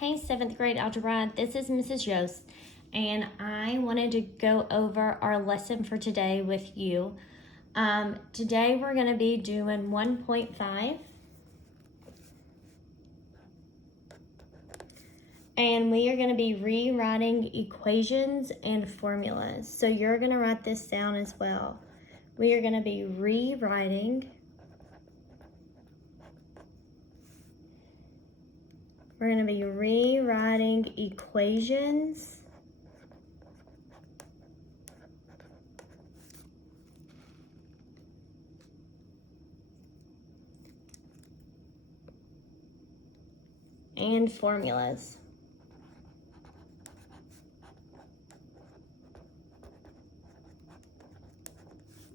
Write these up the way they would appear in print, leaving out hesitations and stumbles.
Hey, 7th grade algebra, this is Mrs. Yost, and I wanted to go over our lesson for today with you. Today we're going to be doing 1.5, and we are going to be rewriting equations and formulas. So you're going to write this down as well. We are going to be rewriting. We're going to be rewriting equations and formulas.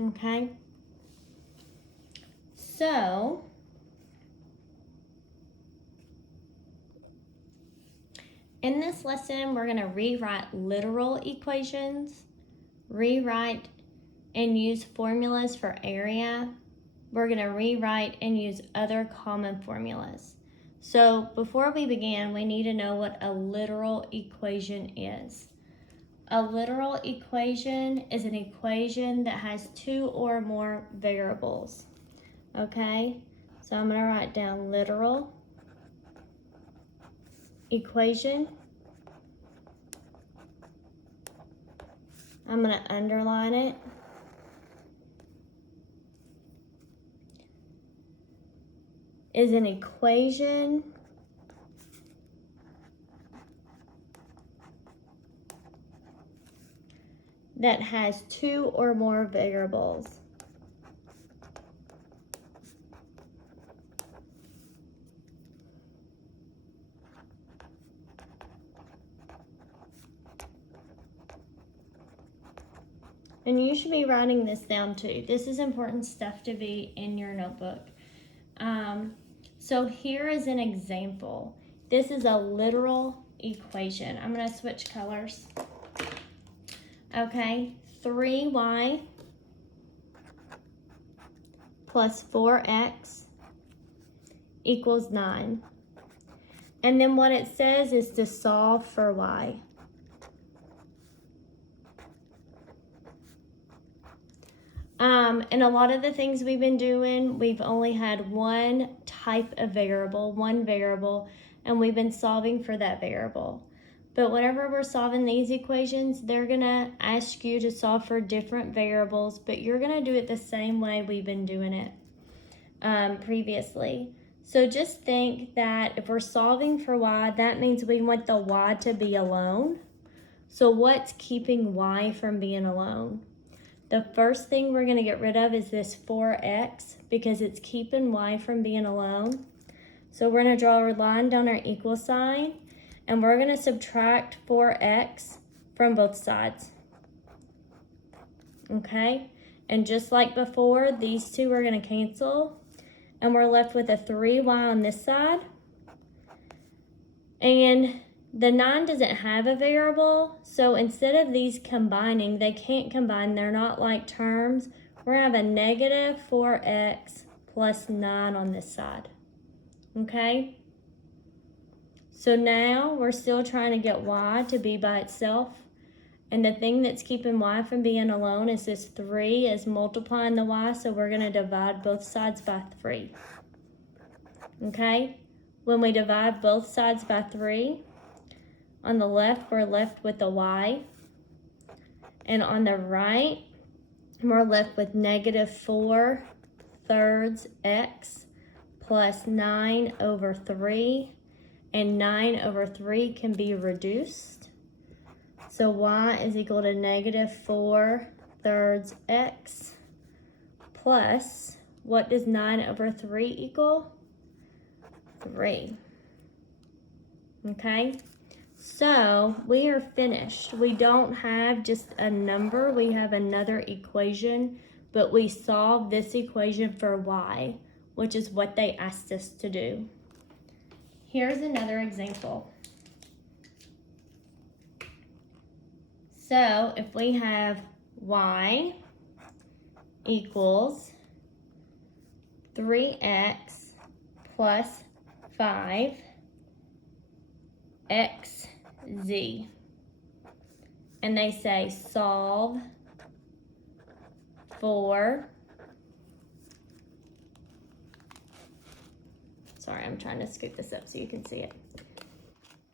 Okay? So, in this lesson, we're going to rewrite literal equations, rewrite and use formulas for area. We're going to rewrite and use other common formulas. So before we begin, we need to know what a literal equation is. A literal equation is an equation that has two or more variables. Okay? So I'm going to write down literal equation. I'm going to underline it. Is an equation that has two or more variables. And you should be writing this down too. This is important stuff to be in your notebook. So here is an example. This is a literal equation. I'm going to switch colors. Okay, 3y plus 4x equals 9. And then what it says is to solve for y. And a lot of the things we've been doing, we've only had one type of variable, and we've been solving for that variable. But whenever we're solving these equations, they're gonna ask you to solve for different variables, but you're gonna do it the same way we've been doing it previously. So just think that if we're solving for y, that means we want the y to be alone. So what's keeping y from being alone? The first thing we're going to get rid of is this 4x because it's keeping y from being alone. So we're going to draw a line down our equal sign, and we're going to subtract 4x from both sides. Okay? And just like before, these two are going to cancel, and we're left with a 3y on this side. And the 9 doesn't have a variable, so instead of these combining, they can't combine, they're not like terms. We're going to have a negative 4x plus 9 on this side. Okay? So now we're still trying to get y to be by itself. And the thing that's keeping y from being alone is this 3 is multiplying the y, so we're going to divide both sides by 3. Okay? When we divide both sides by 3, on the left, we're left with the y. And on the right, we're left with negative 4/3 x plus 9 over 3. And 9 over 3 can be reduced. So y is equal to negative 4/3 x plus, what does 9 over 3 equal? 3. Okay? So we are finished. We don't have just a number, we have another equation, but we solved this equation for y, which is what they asked us to do. Here's another example. So if we have y equals 3x plus 5 xz. And they say solve for, sorry, I'm trying to scoop this up so you can see it.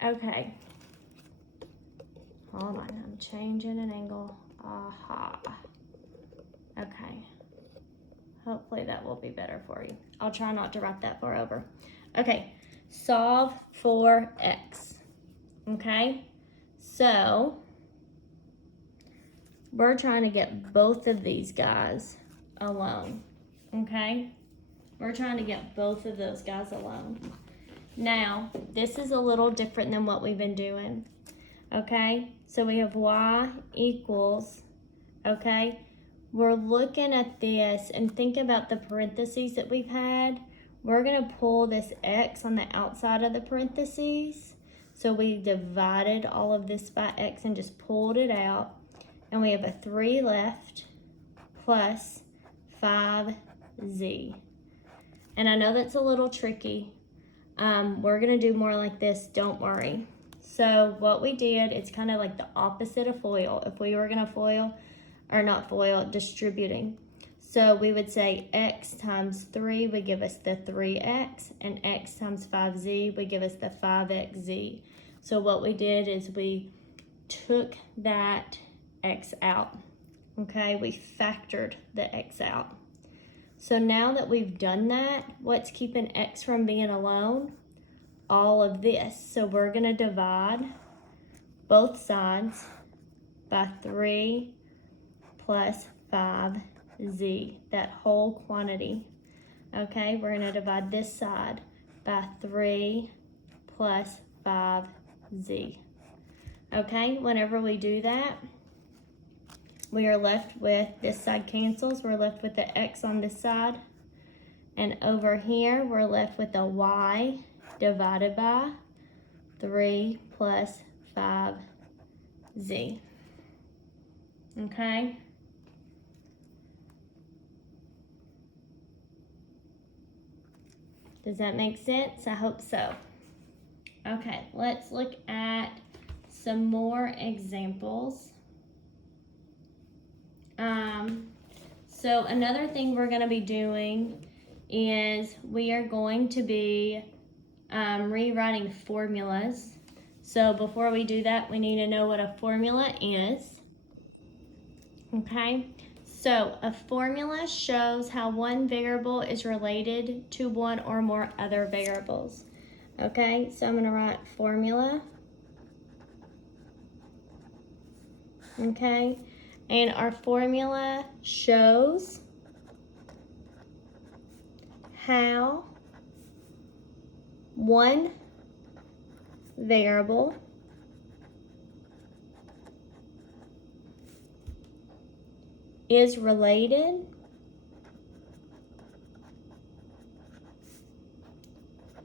Okay. Hold on, I'm changing an angle. Aha. Okay. Hopefully that will be better for you. I'll try not to write that far over. Okay, solve for x. Okay, so we're trying to get both of these guys alone. Okay, we're trying to get both of those guys alone. Now, this is a little different than what we've been doing. Okay, so we have y equals, okay, we're looking at this and think about the parentheses that we've had. We're gonna pull this x on the outside of the parentheses. So we divided all of this by x and just pulled it out. And we have a 3 left plus 5z. And I know that's a little tricky. We're gonna do more like this, don't worry. So what we did, it's kind of like the opposite of FOIL. If we were gonna FOIL, or not FOIL, distributing. So we would say x times 3 would give us the 3x, and x times 5z would give us the 5xz. So what we did is we took that x out, okay? We factored the x out. So now that we've done that, what's keeping x from being alone? All of this. So we're gonna divide both sides by 3 plus 5z, that whole quantity. Okay, we're gonna divide this side by 3 plus 5z. Okay, whenever we do that, we are left with, this side cancels, we're left with the x on this side. And over here, we're left with the y divided by 3 plus 5z. Okay? Does that make sense? I hope so. Okay, let's look at some more examples. So another thing we're going to be doing is we are going to be rewriting formulas. So before we do that, we need to know what a formula is. Okay, so a formula shows how one variable is related to one or more other variables. Okay, so I'm going to write formula. Okay, and our formula shows how one variable is related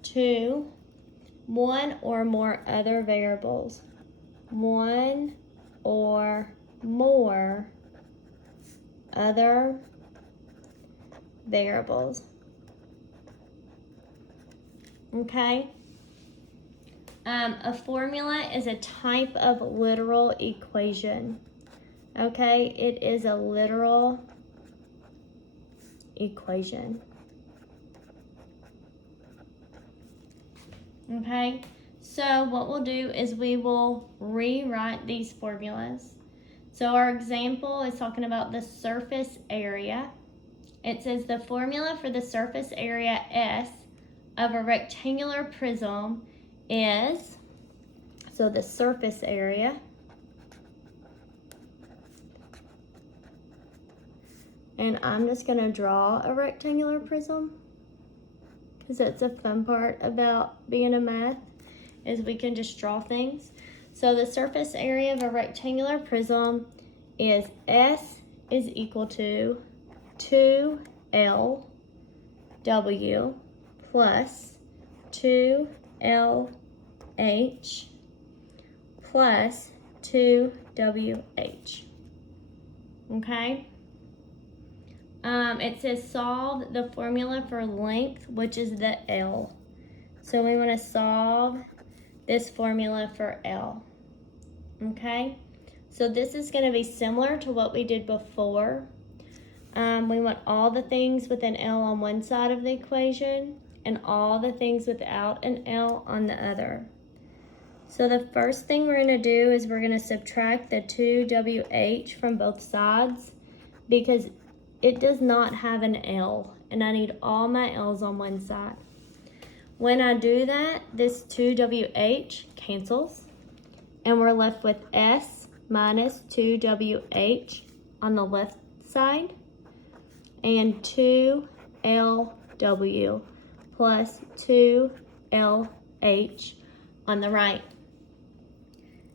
to one or more other variables. One or more other variables. Okay? A formula is a type of literal equation. Okay? It is a literal equation. Okay? So what we'll do is we will rewrite these formulas. So our example is talking about the surface area. It says the formula for the surface area S of a rectangular prism is, so the surface area, and I'm just going to draw a rectangular prism because that's a fun part about being a math, is we can just draw things. So the surface area of a rectangular prism is S is equal to 2LW plus 2LH plus 2WH. Okay? It says solve the formula for length, which is the L. So we want to solve this formula for L. Okay, so this is going to be similar to what we did before. We want all the things with an L on one side of the equation and all the things without an L on the other. So the first thing we're going to do is we're going to subtract the 2WH from both sides because it does not have an L, and I need all my L's on one side. When I do that, this 2WH cancels, and we're left with S minus 2WH on the left side, and 2LW plus 2LH on the right.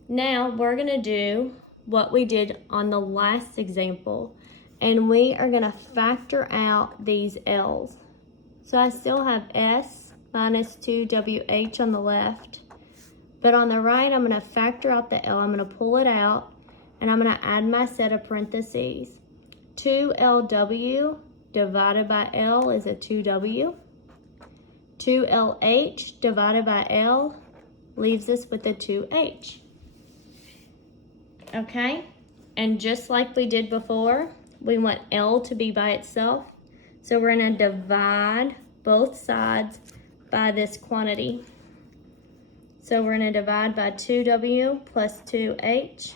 Now we're going to do what we did on the last example, and we are going to factor out these L's. So I still have S minus 2WH on the left, but on the right I'm going to factor out the L. I'm going to pull it out, and I'm going to add my set of parentheses. 2LW divided by L is a 2W. 2LH divided by L leaves us with a 2H. Okay, and just like we did before, we want L to be by itself. So we're going to divide both sides by this quantity. So we're going to divide by 2W plus 2H.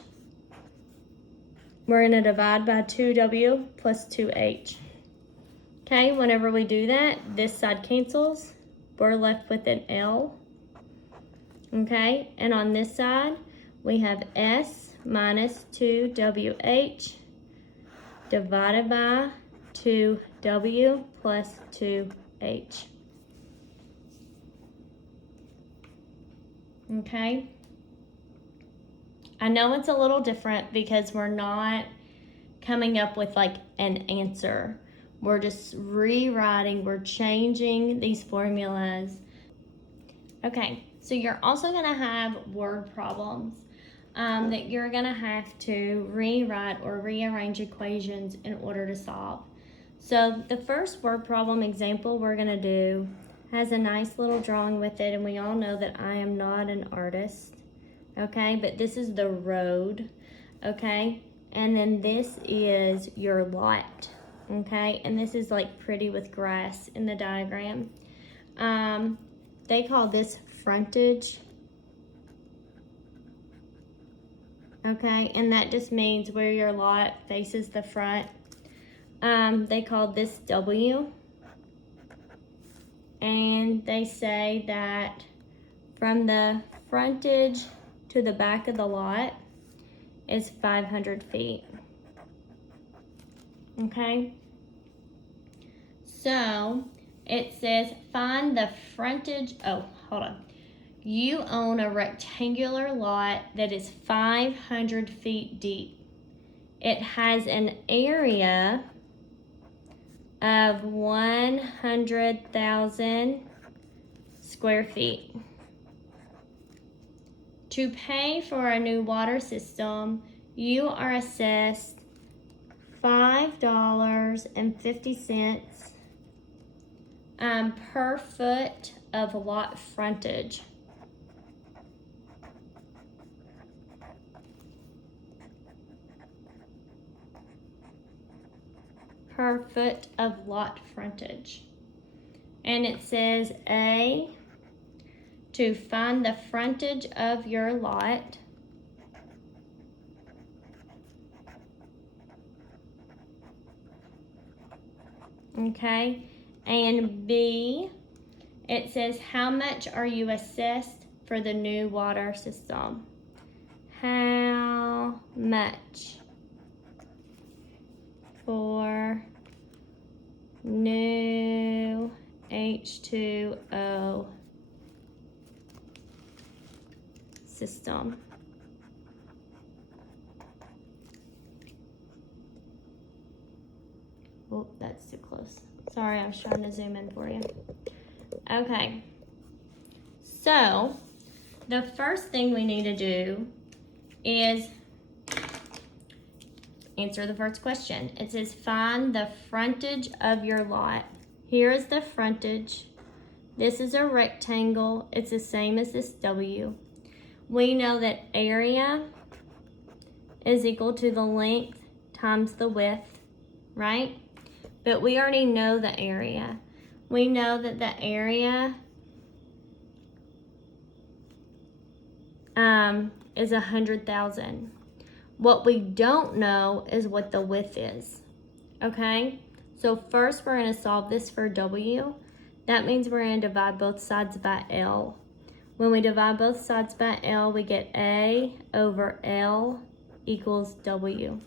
We're going to divide by 2W plus 2H. Okay, whenever we do that, this side cancels. We're left with an L. Okay, and on this side, we have S minus 2WH divided by 2W plus 2H. Okay, I know it's a little different because we're not coming up with like an answer. We're just rewriting, we're changing these formulas. Okay, so you're also gonna have word problems that you're gonna have to rewrite or rearrange equations in order to solve. So the first word problem example we're gonna do has a nice little drawing with it, and we all know that I am not an artist, okay? But this is the road, okay? And then this is your lot, okay? And this is like pretty with grass in the diagram. They call this frontage, okay? And that just means where your lot faces the front. They call this W. And they say that from the frontage to the back of the lot is 500 feet. Okay? So it says find the frontage. Oh, hold on. You own a rectangular lot that is 500 feet deep. It has an area of 100,000 square feet. To pay for a new water system, you are assessed $5.50 per foot of lot frontage. Per foot of lot frontage. And it says A, to find the frontage of your lot, okay, and B, it says how much are you assessed for the new water system? How much for new H2O system? Oh, that's too close. Sorry, I was trying to zoom in for you. Okay, so the first thing we need to do is answer the first question. It says find the frontage of your lot. Here is the frontage. This is a rectangle. It's the same as this W. we know that area is equal to the length times the width, right? But we already know the area. We know that the area is 100,000. What we don't know is what the width is, okay? So first we're gonna solve this for W. That means we're gonna divide both sides by L. When we divide both sides by L, we get A over L equals W,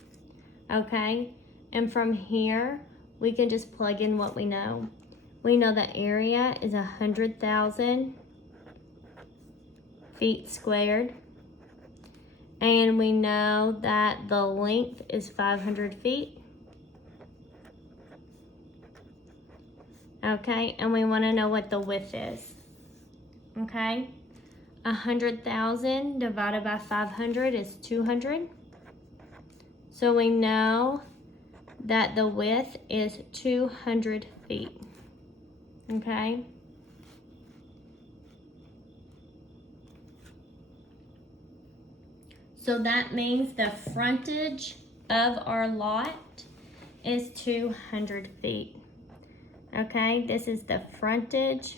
okay? And from here, we can just plug in what we know. We know the area is 100,000 feet squared. And we know that the length is 500 feet. Okay, and we want to know what the width is. Okay, 100,000 divided by 500 is 200. So we know that the width is 200 feet. Okay. So that means the frontage of our lot is 200 feet. Okay, this is the frontage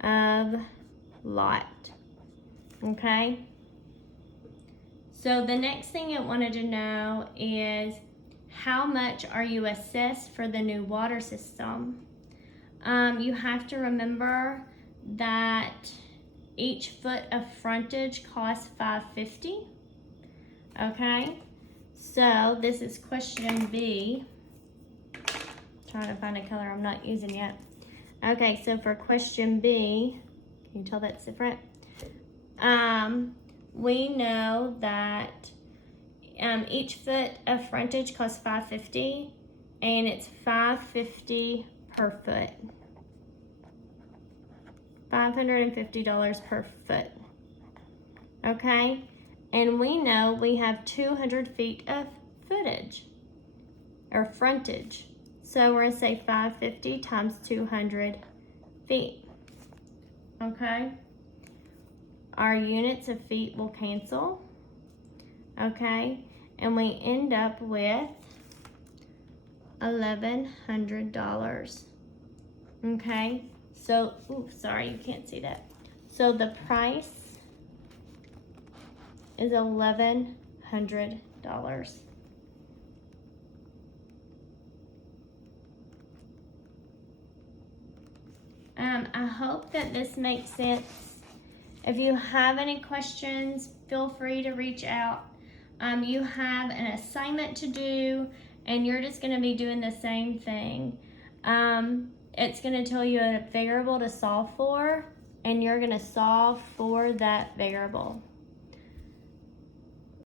of lot. Okay. So the next thing it wanted to know is how much are you assessed for the new water system? You have to remember that each foot of frontage costs $5.50. Okay, so this is question B. Trying to find a color I'm not using yet. Okay, so for question B, can you tell that's different? We know that each foot of frontage costs $5.50, and it's $5.50 per foot. $550 per foot. Okay, and we know we have 200 feet of footage or frontage. So we're gonna say 550 times 200 feet. Okay, our units of feet will cancel. Okay, and we end up with $1,100. Okay, so, oops, sorry, you can't see that. So the price is $1,100. I hope that this makes sense. If you have any questions, feel free to reach out. You have an assignment to do, and you're just going to be doing the same thing. It's going to tell you a variable to solve for, and you're going to solve for that variable.